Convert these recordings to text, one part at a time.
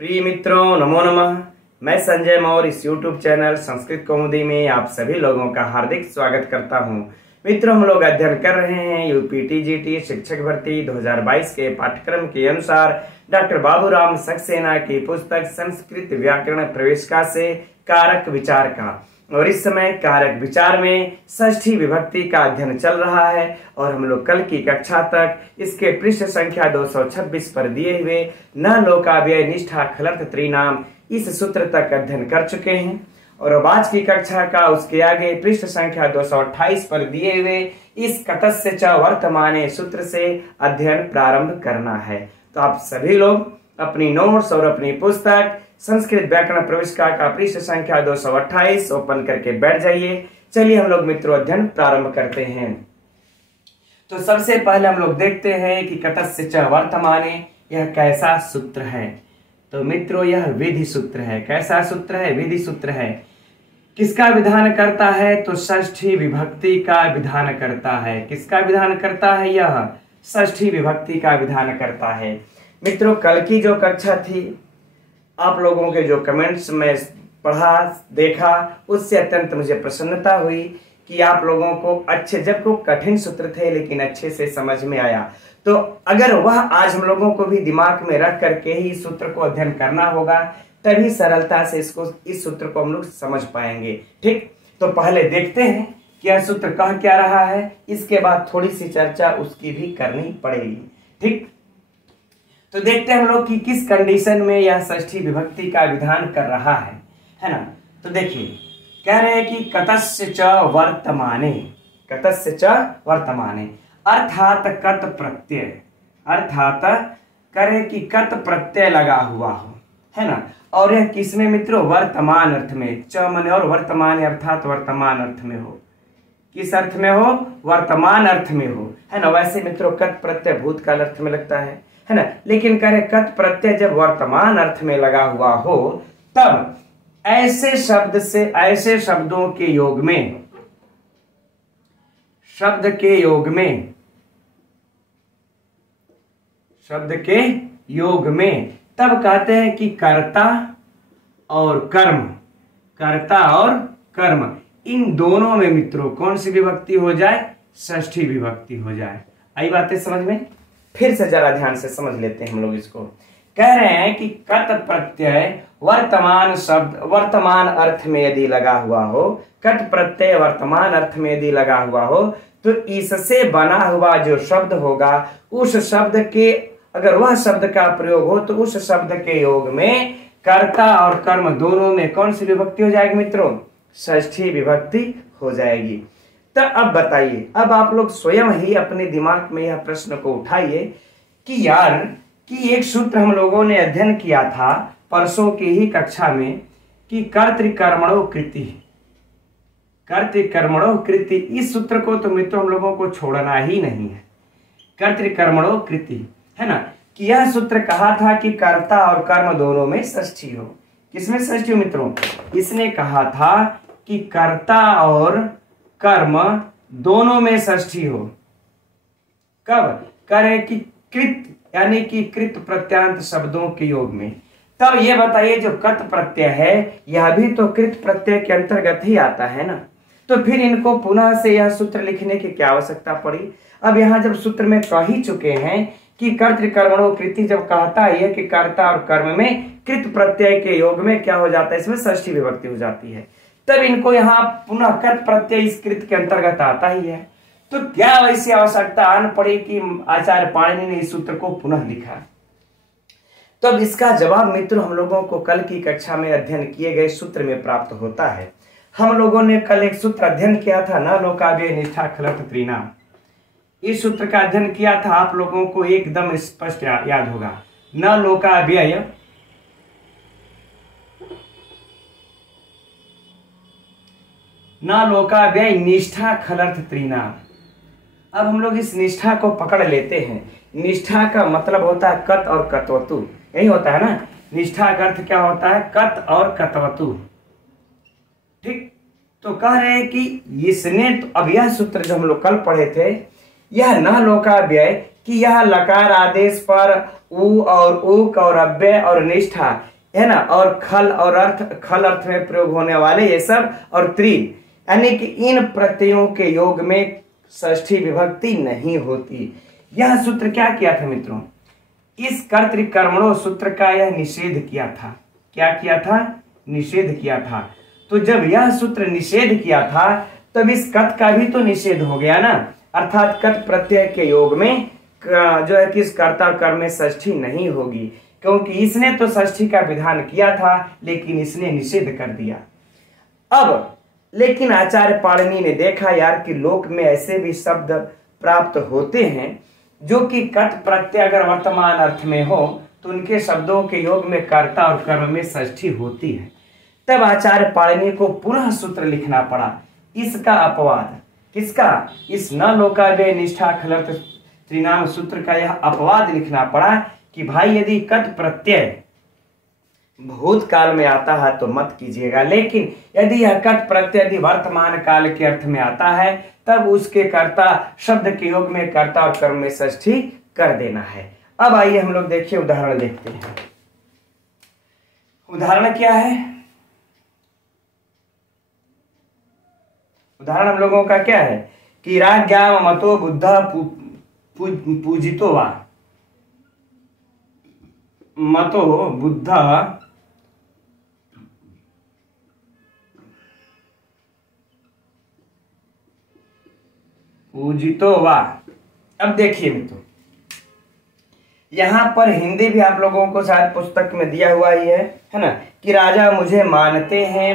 प्रिय मित्रों, नमो नमः। मैं संजय मौर्य इस YouTube चैनल संस्कृत कौमुदी में आप सभी लोगों का हार्दिक स्वागत करता हूं। मित्रों, हम लोग अध्ययन कर रहे हैं यूपीटीजीटी शिक्षक भर्ती 2022 के पाठ्यक्रम के अनुसार डॉक्टर बाबूराम सक्सेना की पुस्तक संस्कृत व्याकरण प्रवेशिका से कारक विचार का। और इस समय कारक विचार में षष्ठी विभक्ति का अध्ययन चल रहा है और हम लोग कल की कक्षा तक इसके पृष्ठ संख्या 226 पर दिए हुए न लोकाव्यय निष्ठा खलर्थ त्रिनाम इस सूत्र तक अध्ययन कर चुके हैं। और अब आज की कक्षा का उसके आगे पृष्ठ संख्या 228 पर दिए हुए इस कतस्य च वर्तमाने सूत्र से अध्ययन प्रारंभ करना है। तो आप सभी लोग अपनी नोट्स और अपनी पुस्तक संस्कृत व्याकरण प्रवेशिका का पृष्ठ संख्या 228 ओपन करके बैठ जाइए। चलिए हम लोग मित्रों अध्ययन प्रारंभ करते हैं। तो सबसे पहले हम लोग देखते हैं कि कतस्य च वर्तमाने यह कैसा सूत्र है। तो मित्रों यह विधि सूत्र है। कैसा सूत्र है? विधि सूत्र है। किसका विधान करता है? तो षष्ठी विभक्ति का विधान करता है। किसका विधान करता है? यह षष्ठी विभक्ति का विधान करता है। मित्रों, कल की जो कक्षा थी, आप लोगों के जो कमेंट्स में पढ़ा देखा, उससे अत्यंत मुझे प्रसन्नता हुई कि आप लोगों को अच्छे, जब को कठिन सूत्र थे लेकिन अच्छे से समझ में आया। तो अगर वह आज हम लोगों को भी दिमाग में रख करके ही इस सूत्र को अध्ययन करना होगा, तभी सरलता से इस सूत्र को हम लोग समझ पाएंगे। ठीक, तो पहले देखते हैं कि यह सूत्र कह क्या रहा है, इसके बाद थोड़ी सी चर्चा उसकी भी करनी पड़ेगी। ठीक, तो देखते हैं हम लोग कि किस कंडीशन में यह षष्ठी विभक्ति का विधान कर रहा है ना। तो देखिए, कह रहे हैं कि कतस्य च वर्तमाने, कतस्य च वर्तमाने अर्थात कत प्रत्यय, अर्थात करे कि कत प्रत्यय लगा हुआ हो, है ना। और यह किसमें मित्रों? वर्तमान अर्थ में। च माने और वर्तमान अर्थात वर्तमान अर्थ में हो। किस अर्थ में हो? वर्तमान अर्थ में हो, है ना। वैसे मित्रों कत प्रत्यय भूतकाल अर्थ में लगता है ना, लेकिन कह रहे कत प्रत्यय जब वर्तमान अर्थ में लगा हुआ हो, तब ऐसे शब्द से, ऐसे शब्दों के योग में, शब्द के योग में, शब्द के योग में, तब कहते हैं कि कर्ता और कर्म, कर्ता और कर्म इन दोनों में मित्रों कौन सी विभक्ति हो जाए? षष्ठी विभक्ति हो जाए। आई बातें समझ में? फिर से जरा ध्यान से समझ लेते हैं हम लोग इसको। कह रहे हैं कि कत प्रत्यय वर्तमान शब्द, वर्तमान अर्थ में यदि लगा हुआ हो, कट प्रत्यय वर्तमान अर्थ में यदि लगा हुआ हो, तो इससे बना हुआ जो शब्द होगा, उस शब्द के, अगर वह शब्द का प्रयोग हो तो उस शब्द के योग में कर्ता और कर्म दोनों में कौन सी विभक्ति हो जाएगी मित्रों? षष्ठी विभक्ति हो जाएगी। तो अब बताइए, अब आप लोग स्वयं ही अपने दिमाग में यह प्रश्न को उठाइए कि यार, कि एक सूत्र हम लोगों ने अध्ययन किया था परसों की ही कक्षा में कि कर्तृकर्मणो कृति, कर्तृकर्मणो कृति, इस सूत्र को तो मित्रों हम लोगों को छोड़ना ही नहीं है। कर्तृकर्मणो कृति, है ना, कि यह सूत्र कहा था कि कर्ता और कर्म दोनों में षष्ठी हो। किसमें षष्ठी हो मित्रों? इसने कहा था कि कर्ता और कर्म दोनों में षष्ठी हो। कब? करे कि कृत, यानी कि कृत प्रत्यांत शब्दों के योग में। तब ये बताइए, जो कत प्रत्यय है यह भी तो कृत प्रत्यय के अंतर्गत ही आता है ना। तो फिर इनको पुनः से यह सूत्र लिखने की क्या आवश्यकता पड़ी? अब यहाँ जब सूत्र में कह ही चुके हैं कि कर्तृकर्मणो कृति, जब कहता है कि कर्ता और कर्म में कृत प्रत्यय के योग में क्या हो जाता है? इसमें षष्ठी विभक्ति हो जाती है। तब इनको यहाँ पुनः कत प्रत्यय इस कृत के अंतर्गत आता ही है। तो क्या वैसी आवश्यकता आन पड़ी कि आचार्य पाणिनि ने इस सूत्र को पुनः लिखा? तो अब इसका जवाब मित्रों हम लोगों को कल की कक्षा में अध्ययन किए गए सूत्र में प्राप्त होता है। हम लोगों ने कल एक सूत्र अध्ययन किया था, न लोकाव्यय निष्ठा खलर्थ त्रिनाम। इस सूत्र का अध्ययन किया था, आप लोगों को एकदम स्पष्ट याद होगा। न लोकाव्यय, न लोकाव्यय निष्ठा खलर्थ त्रिनाम। अब हम लोग इस निष्ठा को पकड़ लेते हैं। निष्ठा का मतलब होता है कत और कतवतु, यही होता है ना। निष्ठा का अर्थ क्या होता है? कत और कतवतु। ठीक, तो कह रहे हैं कि इसने, तो अब यह सूत्र जो हम लोग कल पढ़े थे, यह न लोकाव्यय कि यह लकार आदेश पर उ और उक और अव्यय और निष्ठा, है ना, और खल और अर्थ, खल अर्थ में प्रयोग होने वाले ये सब, और त्रीन, यानी कि इन प्रत्ययों के योग में षष्ठी विभक्ति नहीं होती। यह सूत्र क्या किया था मित्रों? इस कर्तृकर्मणों सूत्र का यह निषेध किया था। क्या किया था? निषेध किया था। तो जब यह सूत्र निषेध किया था तब इस कत का भी तो निषेध हो गया ना, अर्थात कत प्रत्यय के योग में जो है कि इस कर्ता कर्म में षष्ठी नहीं होगी, क्योंकि इसने तो षष्ठी का विधान किया था लेकिन इसने निषेध कर दिया। अब लेकिन आचार्य पाणिनि ने देखा यार कि लोक में ऐसे भी शब्द प्राप्त होते हैं जो कि कट प्रत्यय अगर वर्तमान अर्थ में हो तो उनके शब्दों के योग में कर्ता और कर्म में षष्ठी होती है। तब आचार्य पाणिनि को पुनः सूत्र लिखना पड़ा, इसका अपवाद। किसका? इस न लोकाव्यय निष्ठा खलर्थ त्रिनाम सूत्र का यह अपवाद लिखना पड़ा कि भाई यदि कट प्रत्यय भूतकाल में आता है तो मत कीजिएगा, लेकिन यदि यह कट प्रत्यय यदि वर्तमान काल के अर्थ में आता है तब उसके कर्ता शब्द के योग में कर्ता और कर्म में षष्ठी कर देना है। अब आइए हम लोग देखिए उदाहरण देखते हैं। उदाहरण क्या है? उदाहरण हम लोगों का क्या है कि राज्ञा मतो बुद्धा पूजितो वा, मतो बुद्धा पूजितो वा। अब देखिए मित्रों, यहां पर हिंदी भी आप लोगों को शायद पुस्तक में दिया हुआ ही है ना, कि राजा मुझे मानते हैं,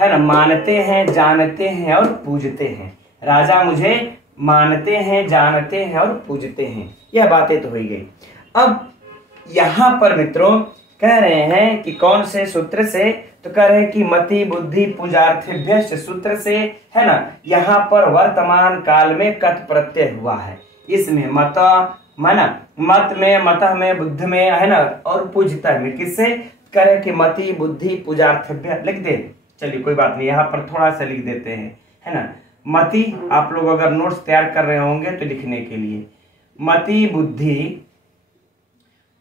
है ना, मानते हैं, जानते हैं और पूजते हैं। राजा मुझे मानते हैं, जानते हैं और पूजते हैं, यह बातें तो हो गई। अब यहां पर मित्रों कह रहे हैं कि कौन से सूत्र से? तो कह रहे हैं कि मति बुद्धि पूजार्थेभ्यश्च सूत्र से, है ना। यहाँ पर वर्तमान काल में कट प्रत्यय हुआ है, इसमें मत, माना मत में, मतः में, बुद्ध में, है ना, और पूजता में। किससे? कह रहे कि मति बुद्धि पूजार्थेभ्य लिख दे। चलिए कोई बात नहीं, यहाँ पर थोड़ा सा लिख देते हैं, है ना। मति, आप लोग अगर नोट्स तैयार कर रहे होंगे तो लिखने के लिए, मति बुद्धि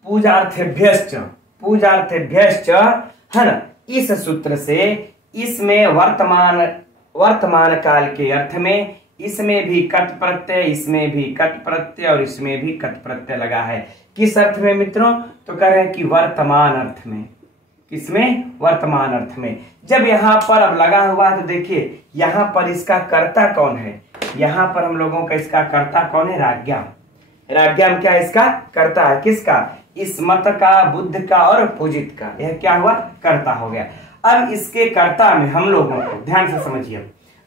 पूजार्थेभ्यश्च, पूजार्थेभ्यश्च, है ना, इस सूत्र से इसमें वर्तमान काल के अर्थ में इसमें भी कट प्रत्यय, इसमें भी कट प्रत्यय और इसमें भी कट प्रत्यय लगा है। किस अर्थ में मित्रों? तो कह रहे हैं कि वर्तमान अर्थ में। किसमें? वर्तमान अर्थ में। जब यहां पर अब लगा हुआ है तो देखिए यहां पर इसका कर्ता कौन है? यहां पर हम लोगों का इसका कर्ता कौन है? राज्ञाम। राज्ञाम क्या इसका कर्ता है? किसका? इस मत का, बुद्ध का और पूजित का, यह क्या हुआ? कर्ता हो गया। अब इसके कर्ता में हम लोगों को ध्यान से समझिए,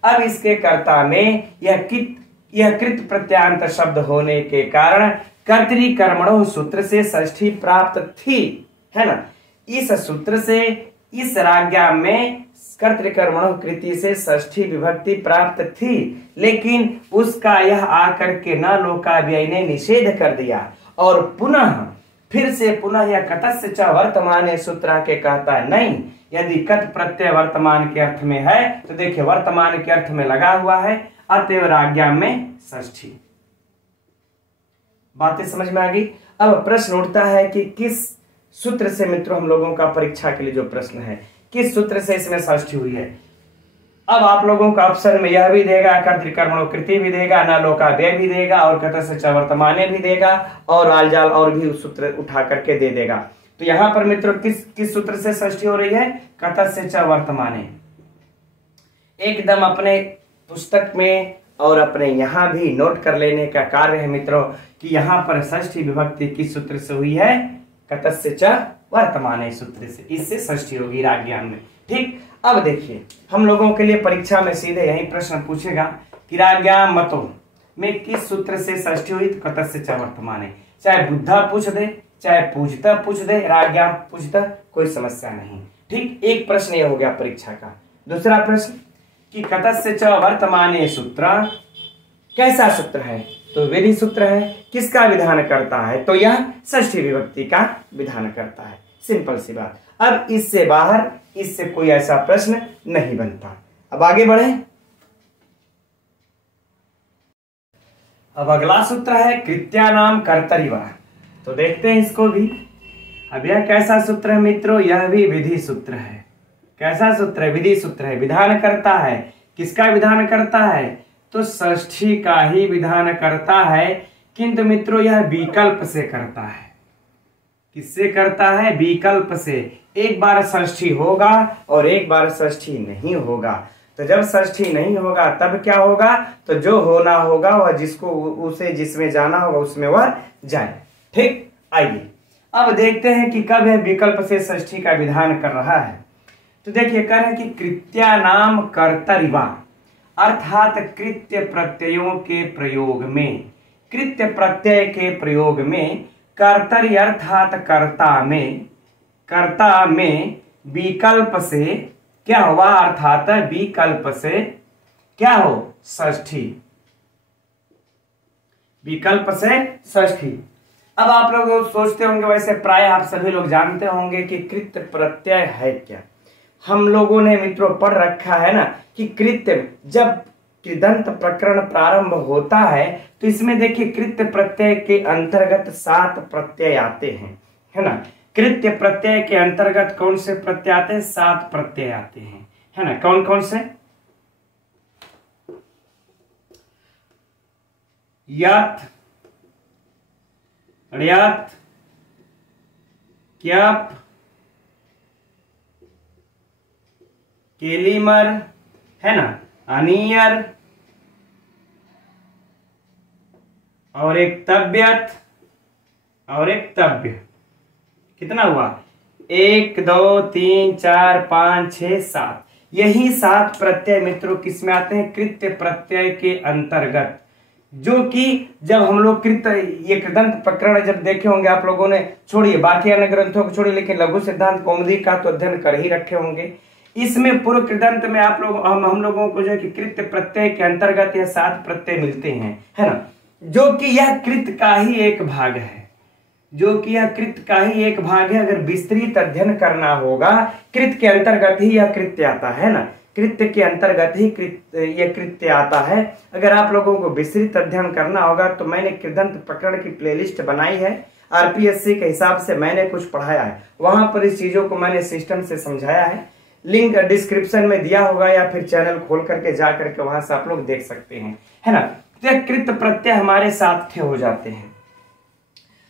अब इसके कर्ता में यह कृत प्रत्यांत शब्द होने के कारण कर्तृकर्मणों सूत्र से षष्ठी प्राप्त थी, है ना। इस सूत्र से इस राज्ञा में कर्तृकर्मणों कृति से षष्ठी विभक्ति प्राप्त थी, लेकिन उसका यह आकर के न लोकाव्यय ने निषेध कर दिया और पुनः फिर से पुनः यह कतस्य च वर्तमान सूत्र के कहता है नहीं, यदि कट प्रत्यय वर्तमान के अर्थ में है तो देखिए वर्तमान के अर्थ में लगा हुआ है, अतएव राज्ञा में षष्ठी। बातें समझ में आ गई? अब प्रश्न उठता है कि किस सूत्र से मित्रों हम लोगों का परीक्षा के लिए जो प्रश्न है, किस सूत्र से इसमें षष्ठी हुई है? अब आप लोगों का ऑप्शन में यह भी देगा, कर्तृकर्मणो कृति भी देगा, न लोकाव्यय भी देगा और कतस्य च वर्तमाने भी देगा और आलजाल और भी सूत्र उठा करके दे देगा। तो यहां पर मित्रों किस सूत्र से षष्ठी हो रही है? कतस्य च वर्तमाने। एकदम अपने पुस्तक में और अपने यहां भी नोट कर लेने का कार्य है मित्रों कि यहां पर षष्ठी विभक्ति किस सूत्र से हुई है? कतस्य च वर्तमाने सूत्र से, इससे षष्ठी होगी राज्ञाम में। ठीक। अब देखिए हम लोगों के लिए परीक्षा में सीधे यही प्रश्न पूछेगा कि राज्ञाम मतों में किस सूत्र से षष्ठी हुई? तो कतस्य च वर्तमाने। चाहे बुद्धा पूछ दे, चाहे पूजता पूछ दे, राज्ञाम पूजता, कोई समस्या नहीं। ठीक। एक प्रश्न ये हो गया परीक्षा का। दूसरा प्रश्न कि कतस्य च वर्तमाने सूत्र कैसा सूत्र है? तो विधि सूत्र है। किसका विधान करता है? तो यह षष्ठी विभक्ति का विधान करता है। सिंपल सी बात। अब इससे बाहर इससे कोई ऐसा प्रश्न नहीं बनता। अब आगे बढ़े। अब अगला सूत्र है कृत्यानाम कर्तरिवा। तो देखते हैं इसको भी। अब यह कैसा सूत्र है मित्रों, यह भी विधि सूत्र है। कैसा सूत्र है, विधि सूत्र है। विधान करता है, किसका विधान करता है, तो षष्ठी का ही विधान करता है, किंतु मित्रों यह विकल्प से करता है। किससे करता है, विकल्प से। एक बार षष्ठी होगा और एक बार षष्ठी नहीं होगा। तो जब षष्ठी नहीं होगा तब क्या होगा, तो जो होना होगा वह जिसको उसे जिसमें जाना होगा उसमें वह जाए। ठीक, आइए अब देखते हैं कि कब यह विकल्प से षष्ठी का विधान कर रहा है। तो देखिए कह रहे हैं कि कृत्यानाम कर्तरिवा, अर्थात कृत्य प्रत्ययों के प्रयोग में, कृत्य प्रत्यय के प्रयोग में कर्तरि अर्थात कर्ता में विकल्प से क्या हुआ, अर्थात विकल्प से क्या हो, षष्ठी, विकल्प से षष्ठी। अब आप लोग सोचते होंगे, वैसे प्राय आप सभी लोग जानते होंगे कि कृत्य प्रत्यय है क्या। हम लोगों ने मित्रों पढ़ रखा है ना कि कृत्य, जब कृदंत प्रकरण प्रारंभ होता है तो इसमें देखिए कृत्य प्रत्यय के अंतर्गत 7 प्रत्यय आते हैं, है ना। कृत्य प्रत्यय के अंतर्गत कौन से प्रत्यय आते हैं, 7 प्रत्यय आते हैं, है ना। कौन कौन से, यत्, ण्यत्, क्यप, केलिमर, है ना, अनियर और एक तव्यत और एक तव्य। कितना हुआ, 1 2 3 4 5 6 7। यही 7 प्रत्यय मित्रों किस में आते हैं, कृत्य प्रत्यय के अंतर्गत। जो कि जब हम लोग ये कृदंत प्रकरण जब देखे होंगे आप लोगों ने, छोड़िए बाकी अन्य ग्रंथों को छोड़िए, लेकिन लघु सिद्धांत कौमुदी का तो अध्ययन कर ही रखे होंगे। इसमें पूर्व कृदंत में आप लोग हम लोगों को जो है कि कृत्य प्रत्यय के अंतर्गत यह 7 प्रत्यय मिलते हैं, है ना। जो कि यह कृत्य का ही एक भाग है, जो कि यह कृत्य का ही एक भाग है। अगर विस्तृत अध्ययन करना होगा, कृत्य के अंतर्गत ही यह कृत्य आता है ना, कृत्य के अंतर्गत ही यह कृत्य आता है। अगर आप लोगों को विस्तृत अध्ययन करना होगा तो मैंने कृदंत प्रकरण की प्लेलिस्ट बनाई है, आरपीएससी के हिसाब से मैंने कुछ पढ़ाया है, वहां पर इस चीजों को मैंने सिस्टम से समझाया है। लिंक डिस्क्रिप्शन में दिया होगा या फिर चैनल खोल करके जा करके वहां से आप लोग देख सकते हैं, है ना। तो कृत्य प्रत्यय हमारे 7 हो जाते हैं।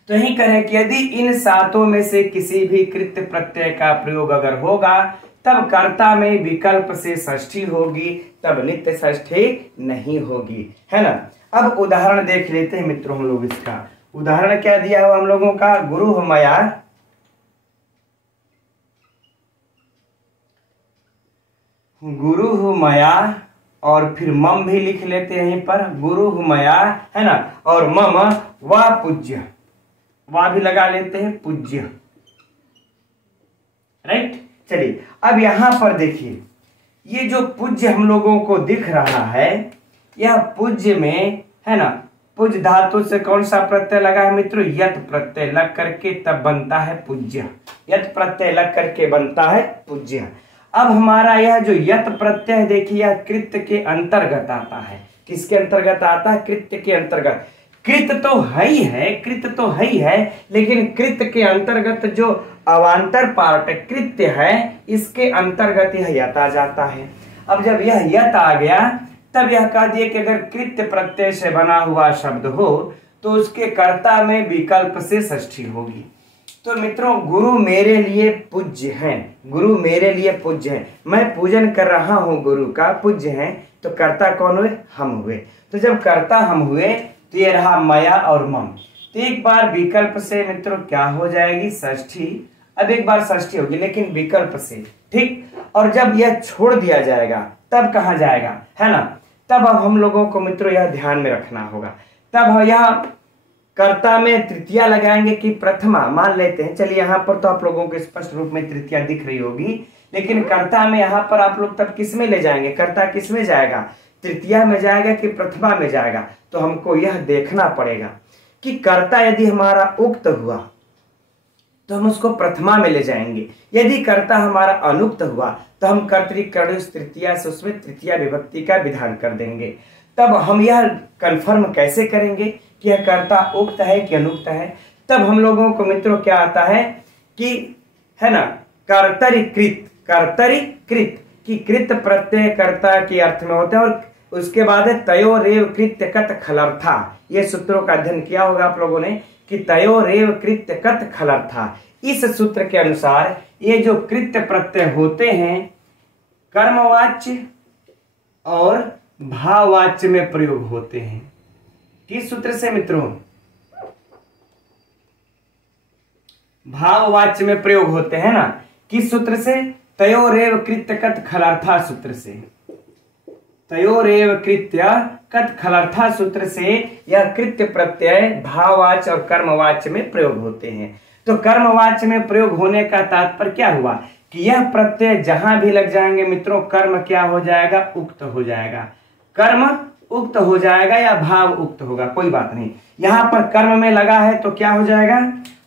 तो यही करें कि यदि इन 7 में से किसी भी कृत्य प्रत्यय का प्रयोग अगर होगा तब कर्ता में विकल्प से षष्ठी होगी, तब नित्य षष्ठी नहीं होगी, है ना। अब उदाहरण देख लेते हैं मित्रों हम लोग। इसका उदाहरण क्या दिया हुआ हम लोगों का, गुरु मया, गुरु मया और फिर मम भी लिख लेते हैं यहीं पर, गुरु मया, है ना, और मम वा पूज्य, वा भी लगा लेते हैं, पूज्य, राइट। चलिए अब यहां पर देखिए, ये जो पूज्य हम लोगों को दिख रहा है, यह पूज्य में, है ना, पूज्य धातु से कौन सा प्रत्यय लगा है मित्रों, यत प्रत्यय लग करके तब बनता है पूज्य, यत प्रत्यय लग करके बनता है पूज्य। अब हमारा यह जो यत प्रत्यय देखिए यह कृत्य के अंतर्गत आता है। किसके अंतर्गत आता है, कृत्य के अंतर्गत। कृत्य तो है ही है, कृत्य तो है ही है, लेकिन कृत्य के अंतर्गत जो अवांतर पार्ट कृत्य है, इसके अंतर्गत यह यत आ जाता है। अब जब यह यत आ गया तब यह कह दिए कि अगर कृत्य प्रत्यय से बना हुआ शब्द हो तो उसके कर्ता में विकल्प से षष्ठी होगी। तो मित्रों गुरु मेरे लिए पूज्य हैं, गुरु मेरे लिए पूज्य हैं, मैं पूजन कर रहा हूं गुरु का, पूज्य हैं, तो कर्ता कौन हुए, हम हुए। तो जब कर्ता हम हुए तो ये रहा मया और मम। तो एक बार विकल्प से मित्रों क्या हो जाएगी, षष्ठी। अब एक बार षष्ठी होगी लेकिन विकल्प से, ठीक। और जब यह छोड़ दिया जाएगा तब कहा जाएगा, है ना। तब अब हम लोगों को मित्रों यह ध्यान में रखना होगा। तब यह कर्ता में तृतीया लगाएंगे कि प्रथमा, मान लेते हैं। चलिए यहाँ पर तो आप लोगों को स्पष्ट रूप में तृतीया दिख रही होगी, लेकिन कर्ता में यहाँ पर आप लोग तब किस में ले जाएंगे, कर्ता किस में जाएगा, तृतीया में जाएगा कि प्रथमा में जाएगा। तो हमको यह देखना पड़ेगा कि कर्ता यदि हमारा उक्त हुआ तो हम उसको प्रथमा में ले जाएंगे, यदि कर्ता हमारा अनुक्त हुआ तो हम कर्तृकर्ण तृतीया से उसमें तृतीया विभक्ति का विधान कर देंगे। तब हम यह कंफर्म कैसे करेंगे कि यह कर्ता उक्त है कि अनुक्त है। तब हम लोगों को मित्रों क्या आता है कि, है ना, कर्तरीकृत, कर्तरीकृत की कृत प्रत्यय कर्ता के अर्थ में होते हैं। और उसके बाद है तयोरेव कृत्य कत खलर्था। ये सूत्रों का अध्ययन किया होगा आप लोगों ने कि तयोरेव कृत्य कत खलर्था। इस सूत्र के अनुसार ये जो कृत्य प्रत्यय होते हैं कर्मवाच्य और भाववाच्य में प्रयोग होते हैं। किस सूत्र से मित्रों? भाववाच्य में प्रयोग होते हैं ना। किस सूत्र से? तयोरेव कृत्य कत खलर्था सूत्र से। तयोरेव कृत्य कत खलर्था सूत्र से यह कृत्य प्रत्यय भाववाच्य और कर्मवाच्य में प्रयोग होते हैं। तो कर्मवाच्य में प्रयोग होने का तात्पर्य क्या हुआ कि यह प्रत्यय जहां भी लग जाएंगे मित्रों, कर्म क्या हो जाएगा? उक्त हो जाएगा। कर्म उक्त हो जाएगा या भाव उक्त होगा, कोई बात नहीं। यहां पर कर्म में लगा है तो क्या हो जाएगा?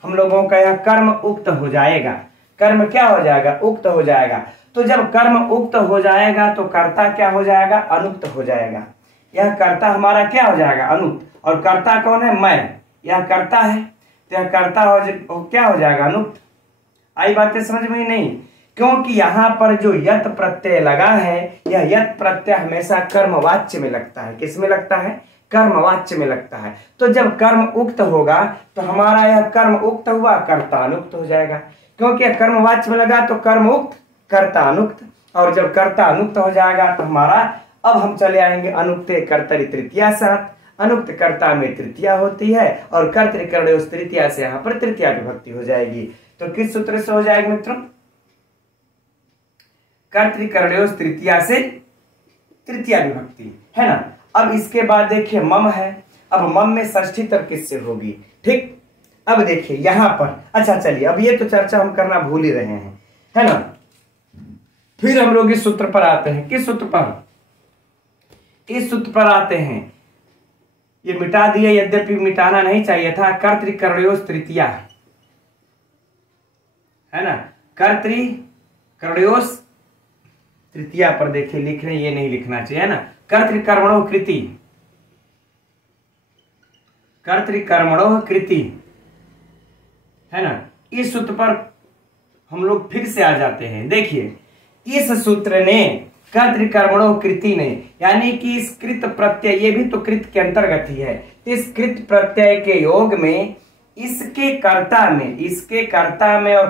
हम लोगों का यह कर्म उक्त हो जाएगा। कर्म क्या हो जाएगा? उक्त हो जाएगा। तो जब कर्म उक्त हो जाएगा तो कर्ता क्या हो जाएगा? अनुक्त हो जाएगा। यह कर्ता हमारा क्या हो जाएगा? अनुक्त। और कर्ता कौन है? मैं। यह कर्ता है तो यह कर्ता क्या हो जाएगा? अनुक्त। आई बातें समझ में? नहीं, क्योंकि यहां पर जो यत प्रत्यय लगा है, यह यत प्रत्यय हमेशा कर्मवाच्य में लगता है। किस में लगता है? कर्मवाच्य में लगता है। तो जब कर्म उक्त होगा तो हमारा यह कर्म उक्त हुआ, कर्ता अनुक्त हो जाएगा। क्योंकि यह कर्मवाच्य में लगा तो कर्म उक्त, कर्ता अनुक्त। और जब कर्ता अनुक्त हो जाएगा तो हमारा, अब हम चले आएंगे अनुक्ते कर्तरि तृतीया साथ। अनुक्त कर्ता में तृतीया होती है और कर्तृ तृतीया से यहाँ पर तृतीया विभक्ति हो जाएगी। तो किस सूत्र से हो जाएगी मित्रों? कर्तृ तृतीया से तृतीया विभक्ति, है ना। अब इसके बाद देखिए मम है। अब मम में षष्ठी तब किससे होगी? ठीक, अब देखिए यहां पर, अच्छा चलिए, अब ये तो चर्चा हम करना भूल ही रहे हैं, है ना। फिर हम लोग इस सूत्र पर आते हैं। किस सूत्र पर? इस सूत्र पर आते हैं। ये मिटा दिया, यद्यपि मिटाना नहीं चाहिए था। कर्तृ तृतीया, है ना। कर्तृ तृतीया पर देखिए लिख रहे हैं, ये नहीं लिखना चाहिए, है ना। कर्तृकर्मणो कृति, कर्तृकर्मणो कृति, है ना। इस सूत्र पर हम लोग फिर से आ जाते हैं। देखिए इस सूत्र ने कर्तृकर्मणो कृति ने, यानी कि इस कृत प्रत्यय, ये भी तो कृत के अंतर्गत ही है। इस कृत प्रत्यय के योग में इसके कर्ता में, इसके कर्ता में और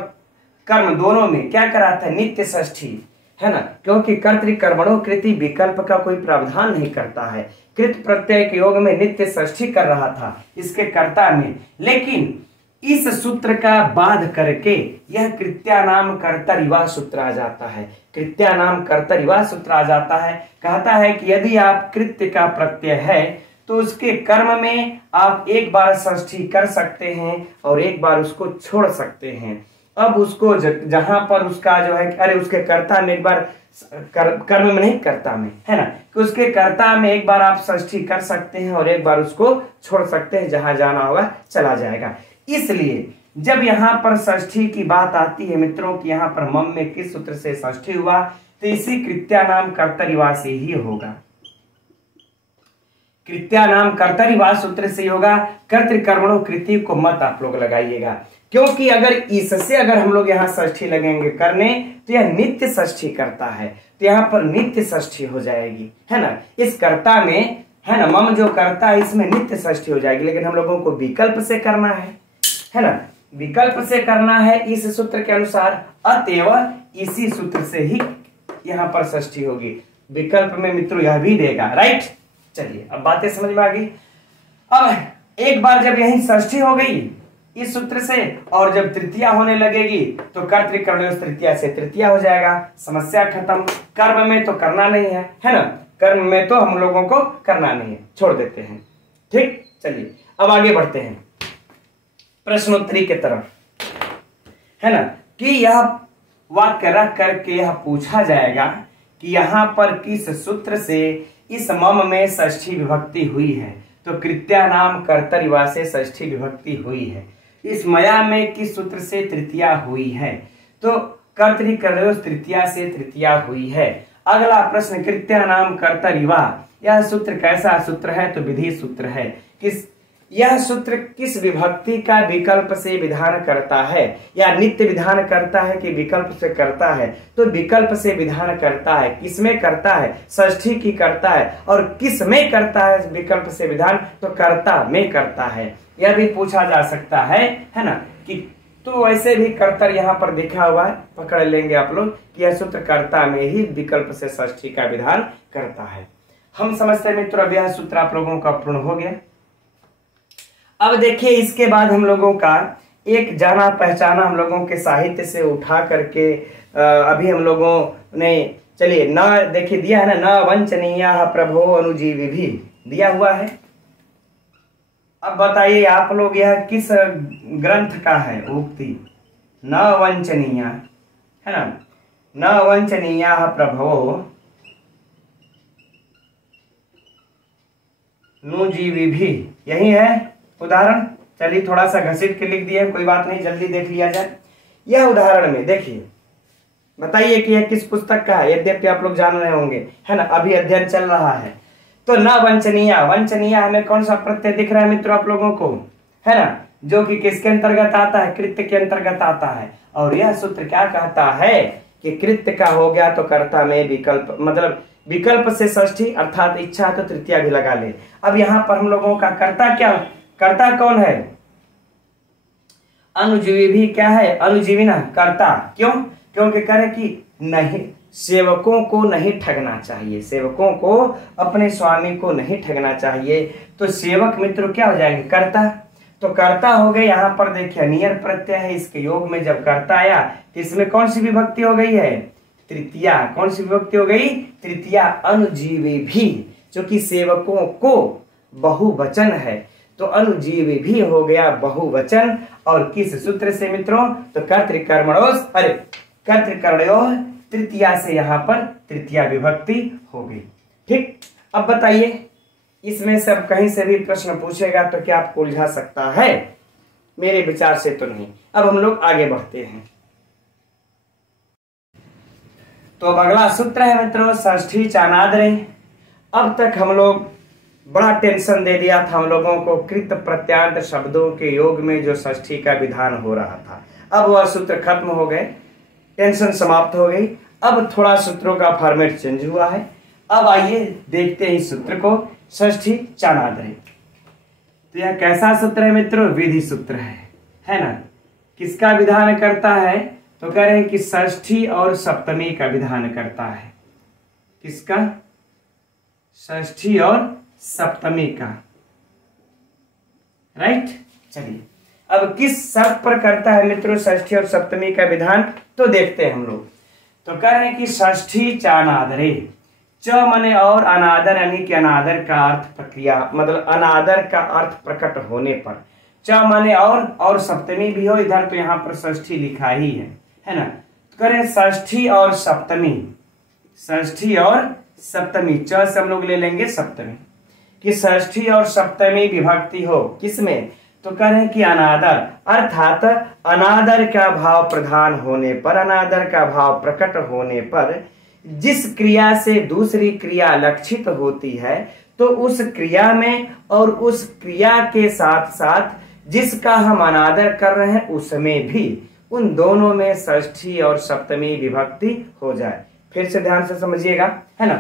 कर्म दोनों में क्या कराता है? नित्य षष्ठी, है ना। क्योंकि कर्तृकर्मणो कृति विकल्प का कोई प्रावधान नहीं करता है। कृत प्रत्यय के योग में नित्य षष्ठी कर रहा था इसके कर्ता में, लेकिन इस सूत्र का बाध करके यह कृत्यानाम कर्तरिवा सूत्र आ जाता है। कृत्यानाम कर्तरिवा सूत्र आ जाता है। कहता है कि यदि आप कृत्य का प्रत्यय है तो उसके कर्म में आप एक बार षष्ठी कर सकते हैं और एक बार उसको छोड़ सकते हैं। अब उसको जहां पर उसका जो है, अरे उसके कर्ता में एक बार, कर्म में नहीं, कर्ता में, है ना, कि उसके कर्ता में एक बार आप षष्ठी कर सकते हैं और एक बार उसको छोड़ सकते हैं। जहां जाना होगा चला जाएगा। इसलिए जब यहाँ पर षष्ठी की बात आती है मित्रों की, यहाँ पर मम में किस सूत्र से षष्ठी हुआ? तो इसी कृत्यानाम कर्तरिवा से ही होगा। कृत्यानाम कर्तरिवा सूत्र से होगा। कर्तृकर्मणो कृति को मत आप लोग लगाइएगा, क्योंकि अगर इससे अगर हम लोग यहाँ षष्ठी लगेंगे करने तो यह नित्य षष्ठी करता है, तो यहाँ पर नित्य षष्ठी हो जाएगी, है ना। इस कर्ता में, है ना, मम जो करता है इसमें नित्य षष्ठी हो जाएगी। लेकिन हम लोगों को विकल्प से करना है ना, विकल्प से करना है इस सूत्र के अनुसार। अतएव इसी सूत्र से ही यहाँ पर षष्ठी होगी। विकल्प में मित्रों यह भी देगा, राइट। चलिए अब बातें समझ में आ गई। अब एक बार जब यही षष्ठी हो गई इस सूत्र से, और जब तृतीया होने लगेगी तो कर्तृकर्मणो तृतीया से तृतीया हो जाएगा। समस्या खत्म। कर्म में तो करना नहीं है ना। कर्म में तो हम लोगों को करना नहीं है, छोड़ देते हैं। ठीक, चलिए अब आगे बढ़ते हैं प्रश्नोत्तरी के तरफ, है ना। कि यह वाक्य रख करके यह पूछा जाएगा कि यहाँ पर किस सूत्र से इस मम में षष्ठी विभक्ति हुई है? तो कृत्यानाम कर्तरिवा से षष्ठी विभक्ति हुई है। इस मया में किस सूत्र से तृतीया हुई है? तो कर्तृकर्मणो तृतीया से तृतीया हुई है। अगला प्रश्न, कृत्यानाम कर्तरिवा, यह सूत्र कैसा सूत्र है? तो विधि सूत्र है। किस, यह सूत्र किस विभक्ति का विकल्प से विधान करता है, या नित्य विधान करता है कि विकल्प से करता है? तो विकल्प से विधान करता है। किसमें करता है? षष्ठी की करता है। और किस में करता है विकल्प से विधान? तो कर्ता में करता है। यह भी पूछा जा सकता है ना, कि तो वैसे भी कर्ता यहाँ पर दिखा हुआ है, पकड़ लेंगे आप लोग कि यह सूत्र कर्ता में ही विकल्प से षष्ठी का विधान करता है। हम समझते हैं मित्रों, अब यह सूत्र आप लोगों का पूर्ण हो गया। अब देखिए, इसके बाद हम लोगों का एक जाना पहचाना हम लोगों के साहित्य से उठा करके अभी हम लोगों ने, चलिए न देखिए दिया है ना, न वंचनीया प्रभो अनुजीवी भी दिया हुआ है। अब बताइए आप लोग, यह किस ग्रंथ का है उक्ति? न वंचनीया है ना, न वंचनीया प्रभो अनुजीवी भी, यही है उदाहरण। चलिए थोड़ा सा घसीट के लिख दिए, कोई बात नहीं, जल्दी देख लिया जाए। यह उदाहरण में देखिए, बताइए कि यह किस पुस्तक का है। यद्यपि आप लोग जान रहे होंगे है ना, अभी अध्ययन चल रहा है। तो न वंचनीया, वंचनीया हमें कौन सा प्रत्यय दिख रहा है मित्रों आप लोगों को, है ना, जो कि किसके अंतर्गत आता है? कृत्य के अंतर्गत आता है। और यह सूत्र क्या कहता है कि कृत्य का हो गया तो कर्ता में विकल्प, मतलब विकल्प से षष्ठी, अर्थात इच्छा तो तृतीया भी लगा ले। अब यहाँ पर हम लोगों का कर्ता क्या, कर्ता कौन है? अनुजीवी भी क्या है? अनुजीवी ना कर्ता। क्यों? क्योंकि करे कि नहीं, सेवकों को नहीं ठगना चाहिए, सेवकों को, अपने स्वामी को नहीं ठगना चाहिए। तो सेवक मित्रों क्या हो जाएंगे? कर्ता। तो कर्ता हो गए। यहाँ पर देखिए नियर प्रत्यय है, इसके योग में जब कर्ता आया तो इसमें कौन सी विभक्ति हो गई है? तृतीया। कौन सी विभक्ति हो गई? तृतीया। अनुजीवी भी, जो कि सेवकों को बहुवचन है, तो अनुजीवी भी हो गया बहुवचन। और किस सूत्र से मित्रों? तो कर्तृकर्मणोस, अरे कर्तृकर्णयोः तृतीया से यहाँ पर तृतीया विभक्ति हो गई। ठीक, अब बताइए, इसमें से अब कहीं से भी प्रश्न पूछेगा तो क्या आपको उलझा सकता है? मेरे विचार से तो नहीं। अब हम लोग आगे बढ़ते हैं। तो अब अगला सूत्र है मित्रों षष्ठी चानाद्रे। अब तक हम लोग बड़ा टेंशन दे दिया था हम लोगों को कृत प्रत्यांत शब्दों के योग में जो षष्ठी का विधान हो रहा था। अब वह सूत्र खत्म हो गए, टेंशन समाप्त हो गई। अब थोड़ा सूत्रों का फॉर्मेट चेंज हुआ है। अब आइए देखते हैं इस सूत्र को, षष्ठी चानाद्रे। तो यह कैसा सूत्र है मित्रों? विधि सूत्र है ना। किसका विधान करता है? तो कह रहे हैं कि षष्ठी और सप्तमी का विधान करता है। किसका? षष्ठी और सप्तमी का, राइट। चलिए अब किस शर्त पर करता है मित्रों षष्ठी और सप्तमी का विधान, तो देखते हैं हम लोग। तो कह रहे हैं कि षष्ठी चानादरे, च मने और, अनादर यानी कि अनादर का अर्थ प्रक्रिया, मतलब अनादर का अर्थ प्रकट होने पर, च मने और सप्तमी भी हो, इधर तो यहाँ पर षष्ठी लिखा ही है ना। तो कह रहे हैं षष्ठी और सप्तमी, षष्ठी और सप्तमी, च से हम लोग ले लेंगे सप्तमी, कि षष्ठी और सप्तमी विभक्ति हो किसमें? तो कह रहे हैं कि अनादर, अर्थात अनादर का भाव प्रधान होने पर, अनादर का भाव प्रकट होने पर जिस क्रिया से दूसरी क्रिया लक्षित होती है, तो उस क्रिया में और उस क्रिया के साथ साथ जिसका हम अनादर कर रहे हैं उसमें भी, उन दोनों में षष्ठी और सप्तमी विभक्ति हो जाए। फिर से ध्यान से समझिएगा, है ना,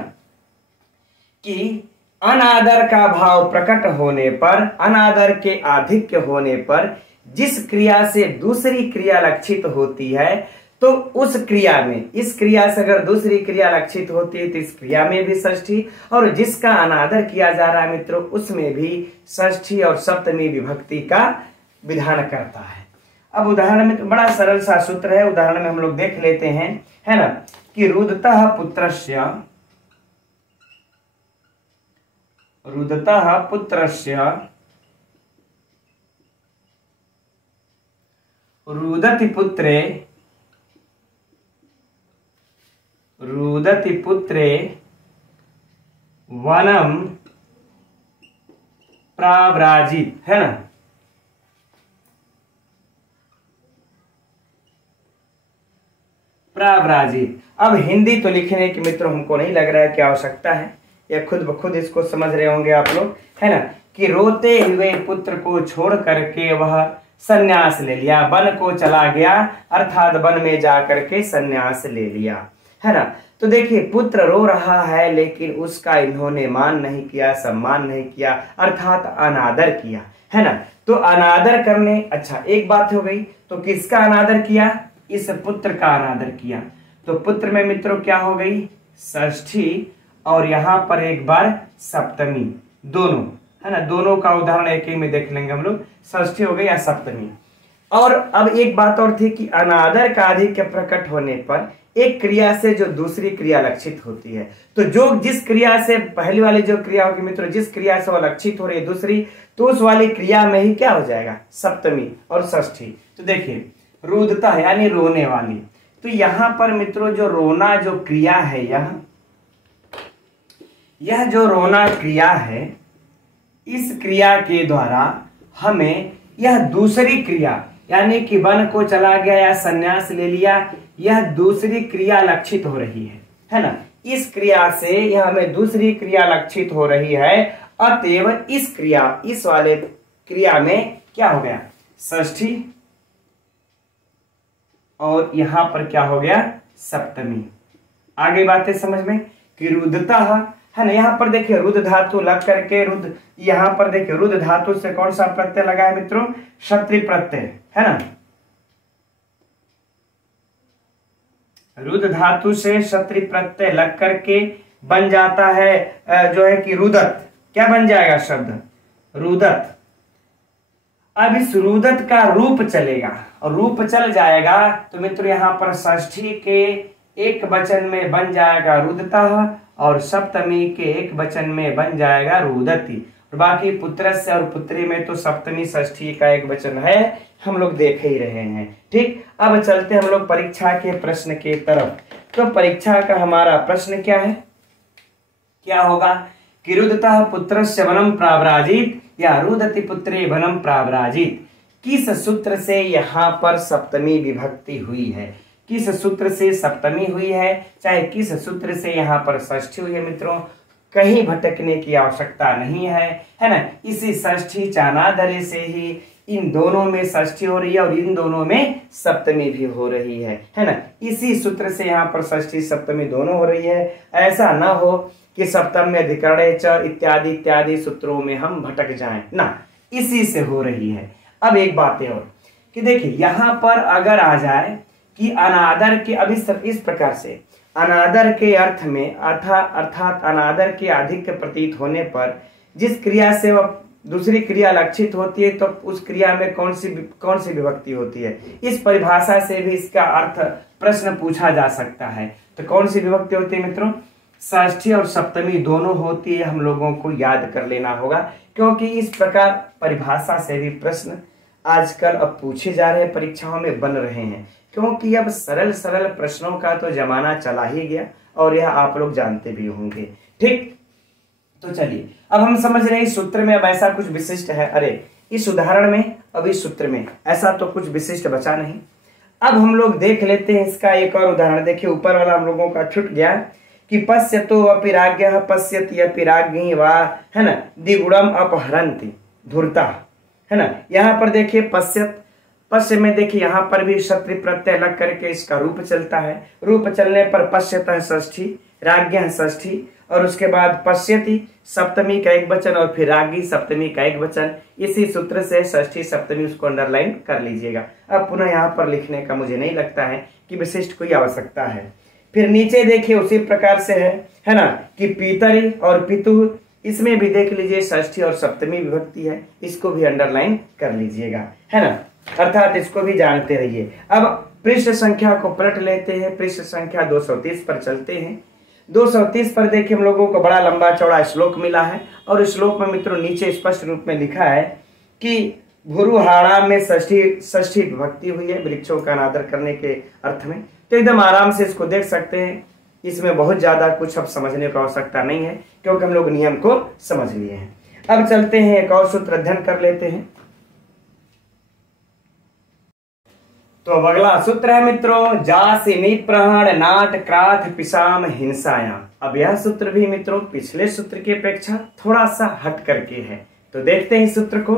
कि अनादर का भाव प्रकट होने पर, अनादर के आधिक्य होने पर जिस क्रिया से दूसरी क्रिया लक्षित होती है, तो उस क्रिया में, इस क्रिया से अगर दूसरी क्रिया लक्षित होती है तो इस क्रिया में भी षष्ठी, और जिसका अनादर किया जा रहा है मित्रों उसमें भी षष्ठी और सप्तमी विभक्ति का विधान करता है। अब उदाहरण में तो बड़ा सरल सा सूत्र है, उदाहरण में हम लोग देख लेते हैं, है ना, कि रुदतः पुत्रस्य, रुदतः पुत्रस्य रुदति पुत्रे, रुदति पुत्रे वनम प्राव्राजित, है ना। प्राव्राजित। अब हिंदी तो लिखने की मित्रों हमको नहीं लग रहा है कि आवश्यकता है, या खुद ब खुद इसको समझ रहे होंगे आप लोग, है ना, कि रोते हुए पुत्र को छोड़ करके वह संन्यास ले लिया, वन को चला गया, अर्थात वन में जा करके संन्यास ले लिया, है ना। तो देखिए पुत्र रो रहा है लेकिन उसका इन्होंने मान नहीं किया, सम्मान नहीं किया, अर्थात अनादर किया, है ना। तो अनादर करने, अच्छा एक बात हो गई, तो किसका अनादर किया? इस पुत्र का अनादर किया। तो पुत्र में मित्रों क्या हो गई? षष्ठी और यहां पर एक बार सप्तमी, दोनों, है ना। दोनों का उदाहरण एक ही में देख लेंगे हम लोग, षष्ठी हो गई या सप्तमी। और अब एक बात और थी कि अनादर का आधिक्य प्रकट होने पर एक क्रिया से जो दूसरी क्रिया लक्षित होती है, तो जो जिस क्रिया से पहली वाली जो क्रिया होगी मित्रों, जिस क्रिया से वो लक्षित हो रही है दूसरी, तो उस वाली क्रिया में ही क्या हो जाएगा? सप्तमी और षष्ठी। तो देखिए रुदता यानी रोने वाली, तो यहां पर मित्रों जो रोना जो क्रिया है, यह जो रोना क्रिया है, इस क्रिया के द्वारा हमें यह दूसरी क्रिया यानी कि वन को चला गया या संन्यास ले लिया, यह दूसरी क्रिया लक्षित हो रही है ना। इस क्रिया से यह हमें दूसरी क्रिया लक्षित हो रही है, अतएव इस क्रिया, इस वाले क्रिया में क्या हो गया? षष्ठी और यहां पर क्या हो गया? सप्तमी। आगे बातें समझ में कि रुदता है ना। यहां पर देखिए रुद धातु लग करके रुद, यहां पर देखिए रुद धातु से कौन सा प्रत्यय लगा है मित्रों? क्षत्रि प्रत्यय, है ना। रुद धातु से क्षत्रि प्रत्यय लग करके बन जाता है जो है कि रुदत। क्या बन जाएगा शब्द? रुदत। अब इस रुदत का रूप चलेगा और रूप चल जाएगा तो मित्रों यहां पर षष्ठी के एक वचन में बन जाएगा रुदता और सप्तमी के एक वचन में बन जाएगा रुदती। और बाकी पुत्रस्य और पुत्री में तो सप्तमी षष्ठी का एक वचन है, हम लोग देख ही रहे हैं। ठीक, अब चलते हम लोग परीक्षा के प्रश्न के तरफ। तो परीक्षा का हमारा प्रश्न क्या है? क्या होगा कि रुदतः पुत्रस्य वनम प्राव्राजित या रुदति पुत्रे वनम प्राव्राजित। किस सूत्र से यहाँ पर सप्तमी विभक्ति हुई है? किस सूत्र से सप्तमी हुई है, चाहे किस सूत्र से यहाँ पर षष्ठी हुई है मित्रों, कहीं भटकने की आवश्यकता नहीं है ना। इसी षष्ठी चानादरे से ही इन दोनों में षष्ठी हो रही है और इन दोनों में सप्तमी भी हो रही है ना। इसी सूत्र से यहाँ पर षष्ठी सप्तमी दोनों हो रही है। ऐसा ना हो कि सप्तम्य अधिकरणे च इत्यादि इत्यादि सूत्रों में हम भटक जाएं ना, इसी से हो रही है। अब एक बात है और कि देखिए यहाँ पर अगर आ जाए कि अनादर के, अब इस प्रकार से अनादर के अर्थ में अर्थात अनादर के अधिक प्रतीत होने पर जिस क्रिया से वह दूसरी क्रिया लक्षित होती है तो उस क्रिया में कौन सी विभक्ति होती है? इस परिभाषा से भी इसका अर्थ प्रश्न पूछा जा सकता है। तो कौन सी विभक्ति होती है मित्रों? षष्ठी और सप्तमी दोनों होती है, हम लोगों को याद कर लेना होगा, क्योंकि इस प्रकार परिभाषा से भी प्रश्न आजकल अब पूछे जा रहे हैं, परीक्षाओं में बन रहे हैं, क्योंकि अब सरल सरल प्रश्नों का तो जमाना चला ही गया और यह आप लोग जानते भी होंगे। ठीक, तो चलिए अब हम समझ रहे हैं इस सूत्र में अब ऐसा कुछ विशिष्ट है, अरे इस उदाहरण में अब इस सूत्र में ऐसा तो कुछ विशिष्ट बचा नहीं। अब हम लोग देख लेते हैं इसका एक और उदाहरण। देखिए ऊपर वाला हम लोगों का छूट गया कि पश्यतो अपि राज्ञः पश्यति अपि राज्ञी वा, है ना, द्विगुणम अपहरन्ति धूर्ता, है ना। यहाँ पर देखिए पश्य में देखिए यहाँ पर भी क्षत्रि प्रत्यय लग करके इसका रूप चलता है। रूप चलने पर पश्यतः षष्ठी, राज्ञः षष्ठी और उसके बाद पश्यति सप्तमी का एक वचन और फिर राज्ञी सप्तमी का एक वचन। इसी सूत्र से षष्ठी सप्तमी उसको अंडरलाइन कर लीजिएगा। अब पुनः यहाँ पर लिखने का मुझे नहीं लगता है कि विशिष्ट कोई आवश्यकता है। फिर नीचे देखिए उसी प्रकार से है ना कि पितरी और पितु, इसमें भी देख लीजिए षष्ठी और सप्तमी विभक्ति है, इसको भी अंडरलाइन कर लीजिएगा, है ना, अर्थात इसको भी जानते रहिए। अब पृष्ठ संख्या को पलट लेते हैं, पृष्ठ संख्या 230 पर चलते हैं। 230 पर देखिए हम लोगों को बड़ा लंबा चौड़ा श्लोक मिला है और श्लोक में मित्रों नीचे स्पष्ट रूप में लिखा है कि भुरुहाड़ा में षष्ठी विभक्ति हुई है वृक्षों का अनादर करने के अर्थ में। तो एकदम आराम से इसको देख सकते हैं, इसमें बहुत ज्यादा कुछ अब समझने की आवश्यकता नहीं है क्योंकि हम लोग नियम को समझ लिए हैं। अब चलते हैं एक और सूत्र अध्ययन कर लेते हैं। तो अब अगला सूत्र है मित्रों जासि निप्रहण नाट क्राथ पिशाम हिंसायाम। अब यह सूत्र भी मित्रों पिछले सूत्र की अपेक्षा थोड़ा सा हट करके है। तो देखते हैं इस सूत्र को।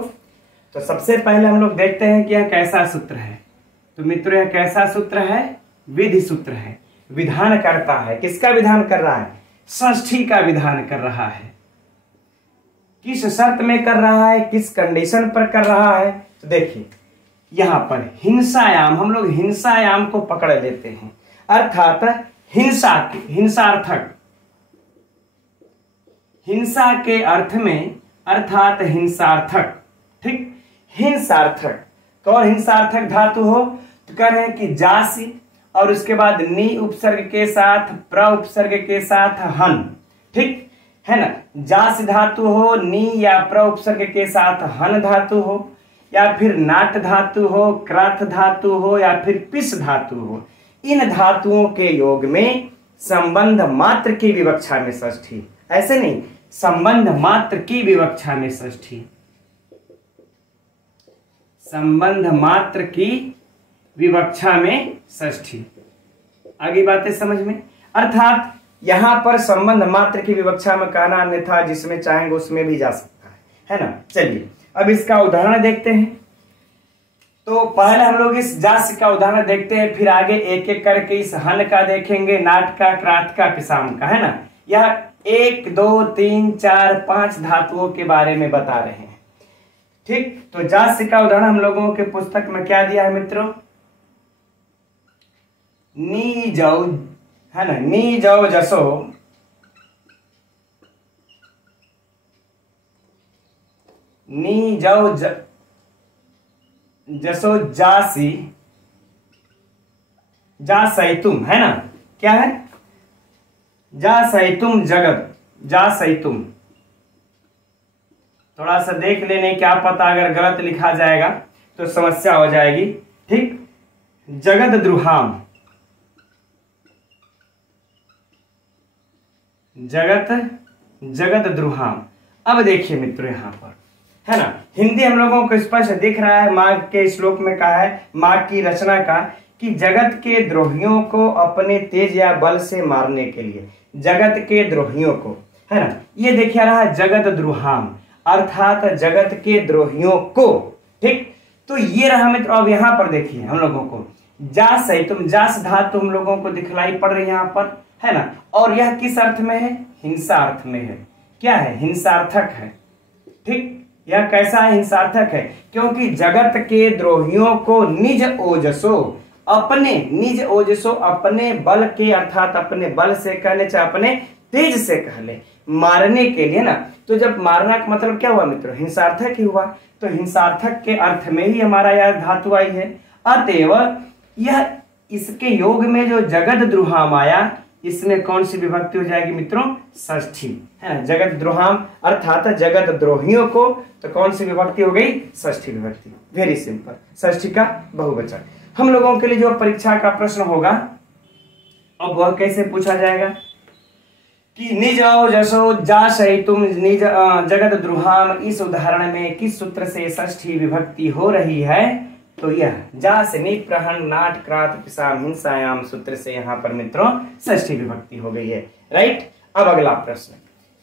तो सबसे पहले हम लोग देखते हैं कि यह कैसा सूत्र है। तो मित्रों यह कैसा सूत्र है? विधि सूत्र है। विधान करता है। किसका विधान कर रहा है? षष्ठी का विधान कर रहा है। किस शर्त में कर रहा है, किस कंडीशन पर कर रहा है? तो देखिए यहां पर हिंसायाम, हम लोग हिंसायाम को पकड़ लेते हैं, अर्थात हिंसार्थक, हिंसा के अर्थ में अर्थात हिंसार्थक। ठीक, हिंसार्थक। कौन हिंसार्थक धातु हो? तो कह रहे हैं कि जासी और उसके बाद नी उपसर्ग के साथ प्र उपसर्ग के साथ हन। ठीक है ना। जास धातु हो, नी या प्र उपसर्ग के साथ हन धातु हो, या फिर नाट धातु हो, क्राथ धातु हो, या फिर पिस धातु हो। इन धातुओं के योग में संबंध मात्र की विवक्षा में षष्ठी, ऐसे नहीं, संबंध मात्र की विवक्षा में षष्ठी, संबंध मात्र की विवक्षा में षष्ठी। आगे बातें समझ में? अर्थात यहां पर संबंध मात्र की विवक्षा में कहना अन्यथा जिसमें चाहेंगे उसमें भी जा सकता है ना। चलिए अब इसका उदाहरण देखते हैं। तो पहले हम लोग इस जास का उदाहरण देखते हैं, फिर आगे एक एक करके इस हन का देखेंगे, नाट का, क्रात का, पिसाम का, है ना। यह 1 2 3 4 5 धातुओं के बारे में बता रहे हैं। ठीक, तो जास का उदाहरण हम लोगों के पुस्तक में क्या दिया है मित्रों? नी जौ, है ना, नी जौ जसो, नी जौ जसो जासी जा सैतुम, है ना। क्या है? जा सैतुम जगत, जा सैतुम। थोड़ा सा देख लेने, क्या पता अगर गलत लिखा जाएगा तो समस्या हो जाएगी। ठीक, जगत द्रुहाम, जगत द्रुहाम। अब देखिए मित्रों यहां पर, है ना, हिंदी हम लोगों को स्पष्ट दिख रहा है। माघ के श्लोक में कहा है, माघ की रचना का, कि जगत के द्रोहियों को अपने तेज या बल से मारने के लिए, जगत के द्रोहियों को, है ना। ये देखिए रहा है जगत द्रुहाम, अर्थात जगत के द्रोहियों को। ठीक, तो ये रहा मित्र। अब यहां पर देखिए हम लोगों को जास है, तुम जास धातु हम लोगों को दिखलाई पड़ रही है यहां पर, है ना। और यह किस अर्थ में है? हिंसा अर्थ में है। क्या है? हिंसार्थक है। ठीक, यह कैसा है? हिंसार्थक है, क्योंकि जगत के द्रोहियों को निज ओजसो, अपने निज ओजसो, अपने बल के, अर्थात अपने बल से कहले चाहे अपने तेज से कहले, मारने के लिए ना। तो जब मारना का मतलब क्या हुआ मित्रों? हिंसार्थक ही हुआ। तो हिंसार्थक के अर्थ में ही हमारा यह धातु आई है। अतएव यह इसके योग में जो जगत द्रुहाम आया, इसमें कौन सी विभक्ति हो जाएगी मित्रों? षष्ठी, है ना। जगत द्रोहाम अर्थात जगत द्रोहियों को, तो कौन सी विभक्ति हो गई? षष्ठी विभक्ति। वेरी सिंपल, षष्ठी का बहुवचन। हम लोगों के लिए जो परीक्षा का प्रश्न होगा, अब वह कैसे पूछा जाएगा कि निज जसो जा तुम निज जगत द्रुहाम, इस उदाहरण में किस सूत्र से षष्ठी विभक्ति हो रही है? तो यह जा से निप्रहन नाट क्रात पिसाम हिंसायाम सूत्र से यहाँ पर मित्रों षष्ठी विभक्ति हो गई है। राइट। अब अगला प्रश्न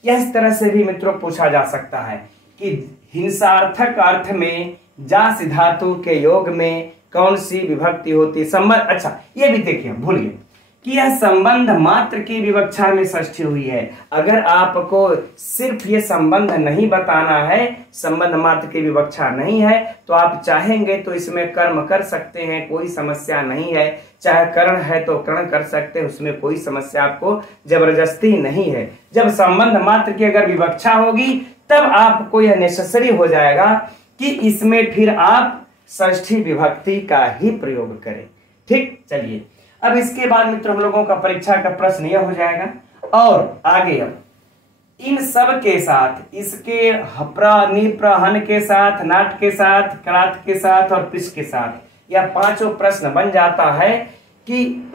इस तरह से भी मित्रों पूछा जा सकता है कि हिंसार्थक अर्थ में जास धातु के योग में कौन सी विभक्ति होती? संबंध, अच्छा ये भी देखिए, भूलिए कि यह संबंध मात्र की विवक्षा में षष्ठी हुई है। अगर आपको सिर्फ ये संबंध नहीं बताना है, संबंध मात्र की विवक्षा नहीं है, तो आप चाहेंगे तो इसमें कर्म कर सकते हैं, कोई समस्या नहीं है। चाहे कर्ण है तो कर्ण कर सकते हैं, उसमें कोई समस्या आपको जबरदस्ती नहीं है। जब संबंध मात्र की अगर विवक्षा होगी तब आपको यह नेसेसरी हो जाएगा कि इसमें फिर आप षष्ठी विभक्ति का ही प्रयोग करें। ठीक, चलिए अब इसके बाद मित्रों हम लोगों का परीक्षा का प्रश्न यह हो जाएगा। और आगे अब इन सब के साथ, इसके निप्रहन के साथ, नाट के साथ, क्रात के साथ और पिस के साथ, यह पांचों प्रश्न बन जाता है कि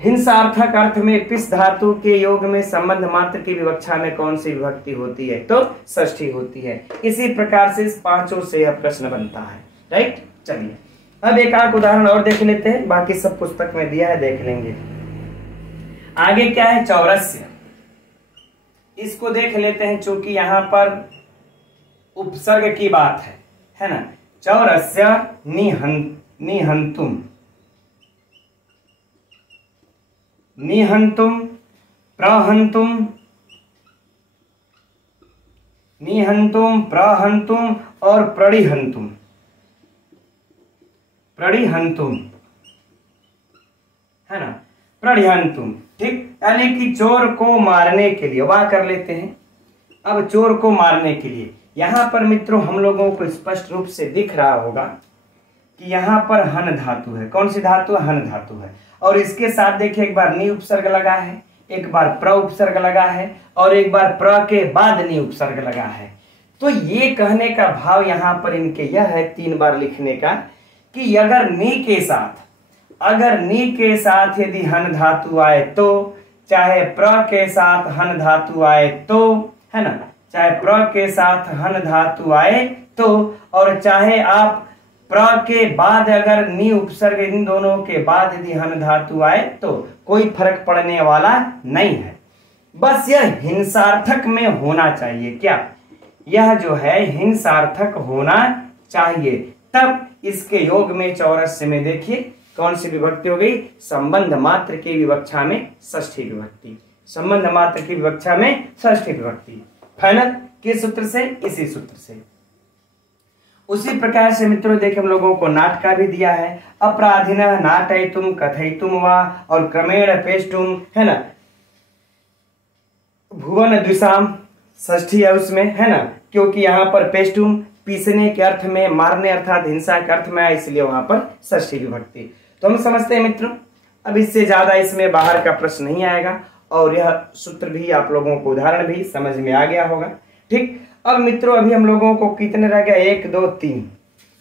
हिंसार्थक अर्थ में पिस धातु के योग में संबंध मात्र की विवक्षा में कौन सी विभक्ति होती है? तो षष्ठी होती है। इसी प्रकार से इस पांचों से यह प्रश्न बनता है। राइट, चलिए अब एक आध उदाहरण और देख लेते हैं, बाकी सब पुस्तक में दिया है, देख लेंगे। आगे क्या है? चौरस्य। इसको देख लेते हैं, चूंकि यहां पर उपसर्ग की बात है ना। चौरस्य निहंतुम, निहंतुम, प्रहंतुम, निहंतुम, प्रहंतुम और प्रणिहंतुम, प्रणिहंतुम, है ना, प्रणिहंतुम। ठीक, यानी कि चोर को मारने के लिए, वाह कर लेते हैं। अब चोर को मारने के लिए यहां पर मित्रों हम लोगों को स्पष्ट रूप से दिख रहा होगा कि यहां पर हन धातु है। कौन सी धातु है? हन धातु है। और इसके साथ देखिए एक बार नी उपसर्ग लगा है, एक बार प्र उपसर्ग लगा है और एक बार प्र के बाद नी उपसर्ग लगा है। तो ये कहने का भाव यहां पर इनके यह है 3 बार लिखने का कि अगर नी के साथ यदि हन धातु आए तो, चाहे प्र के साथ हन धातु आए तो, है ना, चाहे प्र के साथ हन धातु आए तो, और चाहे आप प्र के बाद अगर नी उपसर्ग, इन दोनों के बाद यदि हन धातु आए तो कोई फर्क पड़ने वाला नहीं है। बस यह हिंसार्थक में होना चाहिए। क्या? यह जो है हिंसार्थक होना चाहिए, तब इसके योग में चौरस्य में देखिए कौन सी विभक्ति हो गई? संबंध मात्र की विवक्षा में षष्ठी विभक्ति, संबंध मात्र की विवक्षा में षष्ठी विभक्ति। फाइनल किस सूत्र से? इसी सूत्र से। उसी प्रकार से मित्रों देखिए हम लोगों को नाट का भी दिया है। अपराधिनः नाटयितुम कथयितुम वा और क्रमेण पेष्टुम, है ना, भुवन द्विषाम षष्ठी है उसमें, है ना, क्योंकि यहाँ पर पेष्टुम पीसने के अर्थ में, मारने अर्थात हिंसा के अर्थ में है, इसलिए वहां पर षष्ठी विभक्ति। तो हम समझते हैं मित्रों, अब इससे ज्यादा इसमें बाहर का प्रश्न नहीं आएगा और यह सूत्र भी आप लोगों को, उदाहरण भी समझ में आ गया होगा। ठीक, अब मित्रों अभी हम लोगों को कितने रह गए? 1 2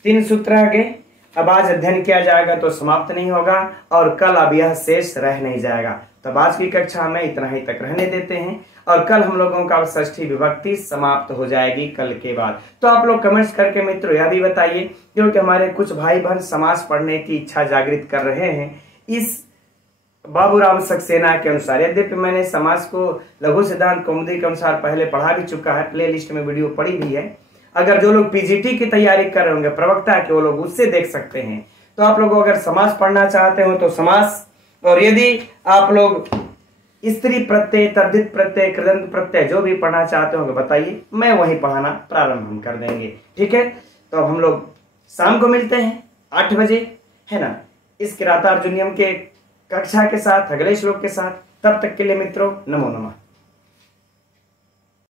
3 सूत्र रह गए। अब आज अध्ययन किया जाएगा तो समाप्त नहीं होगा और कल अब यह शेष रह नहीं जाएगा। तब आज की कक्षा में इतना ही तक रहने देते हैं और कल हम लोगों का षष्ठी विभक्ति समाप्त हो जाएगी कल के बाद। तो आप लोग कमेंट्स करके मित्रों यह भी बताइए, क्योंकि हमारे कुछ भाई बहन समास पढ़ने की इच्छा जागृत कर रहे हैं इस बाबूराम सक्सेना के अनुसार। यद्यपि मैंने समास को लघु सिद्धांत कौमुदी के अनुसार पहले पढ़ा भी चुका है, प्ले लिस्ट में वीडियो पड़ी भी है। अगर जो लोग पीजीटी की तैयारी कर रहे होंगे प्रवक्ता के, वो लोग उससे देख सकते हैं। तो आप लोग अगर समास पढ़ना चाहते हो तो समास, और यदि आप लोग स्त्री प्रत्यय, तद्धित प्रत्यय, कृदंत प्रत्यय जो भी पढ़ना चाहते होंगे बताइए, मैं वहीं पढ़ाना प्रारंभ हम कर देंगे। ठीक है, तो अब हम लोग शाम को मिलते हैं 8 बजे, है ना, इस किरातार्जुनीयम के कक्षा के साथ, अगले श्लोक के साथ। तब तक के लिए मित्रों नमो नमः।